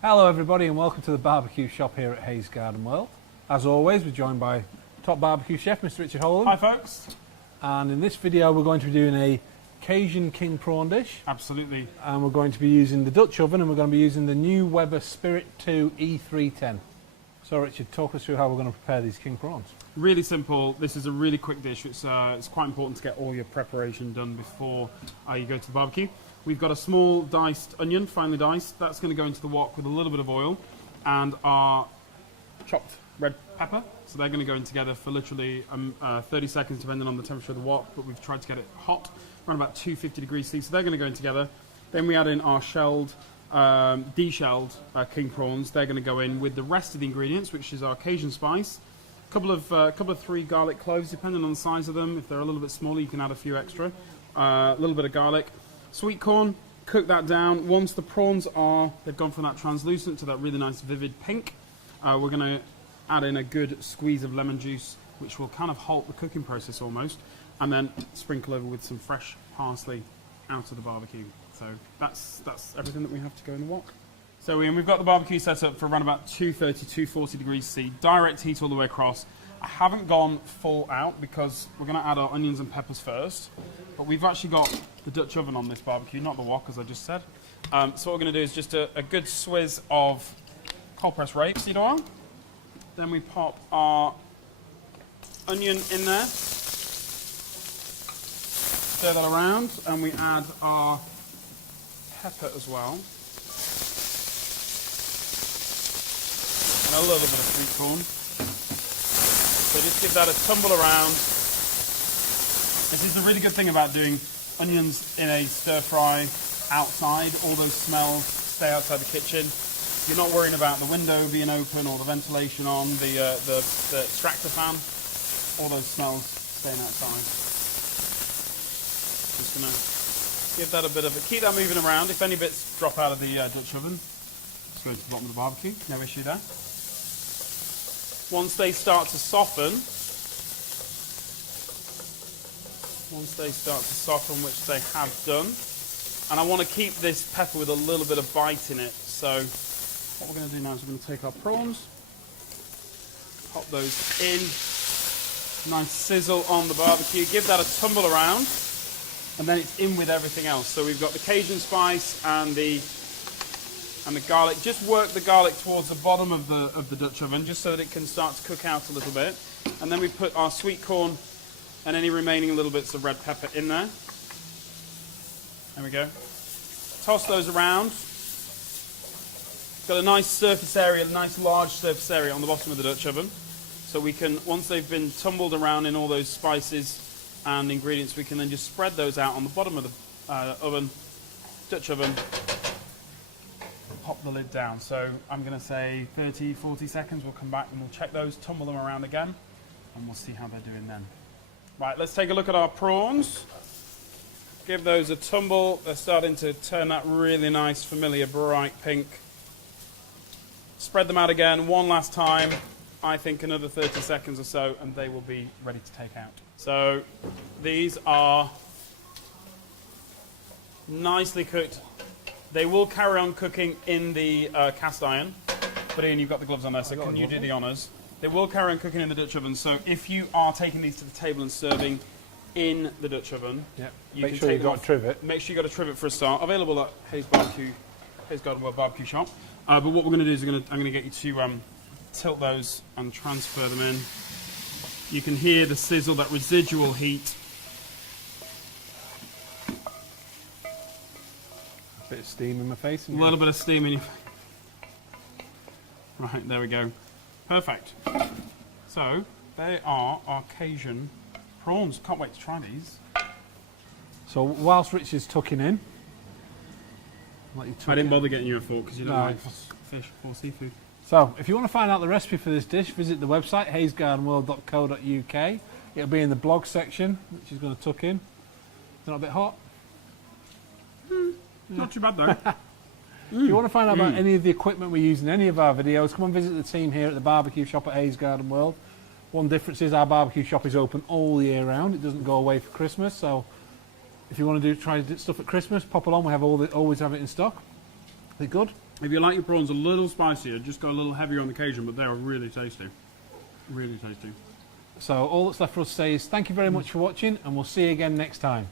Hello everybody and welcome to the barbecue shop here at Hayes Garden World. As always, we're joined by top barbecue chef Mr. Richard Holland. Hi folks. And in this video we're going to be doing a Cajun king prawn dish. Absolutely. And we're going to be using the Dutch oven and we're going to be using the new Weber Spirit 2 E310. So Richard, talk us through how we're going to prepare these king prawns. Really simple. This is a really quick dish. It's quite important to get all your preparation done before you go to the barbecue. We've got a small diced onion, finely diced. That's going to go into the wok with a little bit of oil and our chopped red pepper. So they're going to go in together for literally 30 seconds depending on the temperature of the wok, but we've tried to get it hot, around about 250 degrees C. So they're going to go in together. Then we add in our shelled, de-shelled king prawns. They're going to go in with the rest of the ingredients, which is our Cajun spice, a couple of 3 garlic cloves, depending on the size of them. If they're a little bit smaller, you can add a few extra. A little bit of garlic. Sweet corn, cook that down. Once the prawns they've gone from that translucent to that really nice vivid pink, we're going to add in a good squeeze of lemon juice, which will kind of halt the cooking process almost, and then sprinkle over with some fresh parsley out of the barbecue. So that's everything that we have to go in the wok. So Ian, we've got the barbecue set up for around about 230, 240 degrees C, direct heat all the way across. I haven't gone full out because we're going to add our onions and peppers first, but we've actually got the Dutch oven on this barbecue, not the wok as I just said. So what we're going to do is just a good swizz of cold pressed rapeseed oil. Then we pop our onion in there, stir that around, and we add our pepper as well. And a little bit of sweet corn. So just give that a tumble around. This is the really good thing about doing onions in a stir fry outside. All those smells stay outside the kitchen. You're not worrying about the window being open or the ventilation on, the extractor fan. All those smells staying outside. Just gonna give that a bit of keep that moving around. If any bits drop out of the Dutch oven, just go to the bottom of the barbecue. No issue there. Once they start to soften, which they have done, and I want to keep this pepper with a little bit of bite in it, so what we're going to do now is we're going to take our prawns, pop those in, nice sizzle on the barbecue, give that a tumble around, and then it's in with everything else. So we've got the Cajun spice and the garlic. Just work the garlic towards the bottom of the Dutch oven just so that it can start to cook out a little bit. And then we put our sweet corn and any remaining little bits of red pepper in there. There we go. Toss those around. It's got a nice surface area, a nice large surface area on the bottom of the Dutch oven. So we can, once they've been tumbled around in all those spices and ingredients, we can then just spread those out on the bottom of the Dutch oven. Pop the lid down. So I'm going to say 30, 40 seconds. We'll come back and we'll check those, tumble them around again, and we'll see how they're doing then. Right, let's take a look at our prawns. Give those a tumble. They're starting to turn that really nice, familiar, bright pink. Spread them out again one last time. I think another 30 seconds or so, and they will be ready to take out. So these are nicely cooked. They will carry on cooking in the cast iron. But Ian, you've got the gloves on there, so can you do the honours? They will carry on cooking in the Dutch oven, so if you are taking these to the table and serving in the Dutch oven, make sure you've got a trivet. Make sure you've got a trivet for a start. Available at Hayes Garden World Barbecue Shop. But what we're going to do is I'm going to get you to tilt those and transfer them in. You can hear the sizzle, that residual heat. Bit of steam in my face. A little bit of steam in your face. Right, there we go. Perfect. So, they are our Cajun prawns. Can't wait to try these. So, whilst Rich is tucking in, I didn't bother getting you a fork because you don't like fish or seafood. So, if you want to find out the recipe for this dish, visit the website, hayesgardenworld.co.uk. It'll be in the blog section, which is going to tuck in. Is that a bit hot? Not too bad though. If you want to find out about any of the equipment we use in any of our videos, come and visit the team here at the barbecue shop at Hayes Garden World. One difference is our barbecue shop is open all year round. It doesn't go away for Christmas, so if you want to try stuff at Christmas, pop along. We have always have it in stock. They're good. If you like your prawns a little spicier, just go a little heavier on the Cajun, but they are really tasty. Really tasty. So all that's left for us to say is thank you very much for watching, and we'll see you again next time.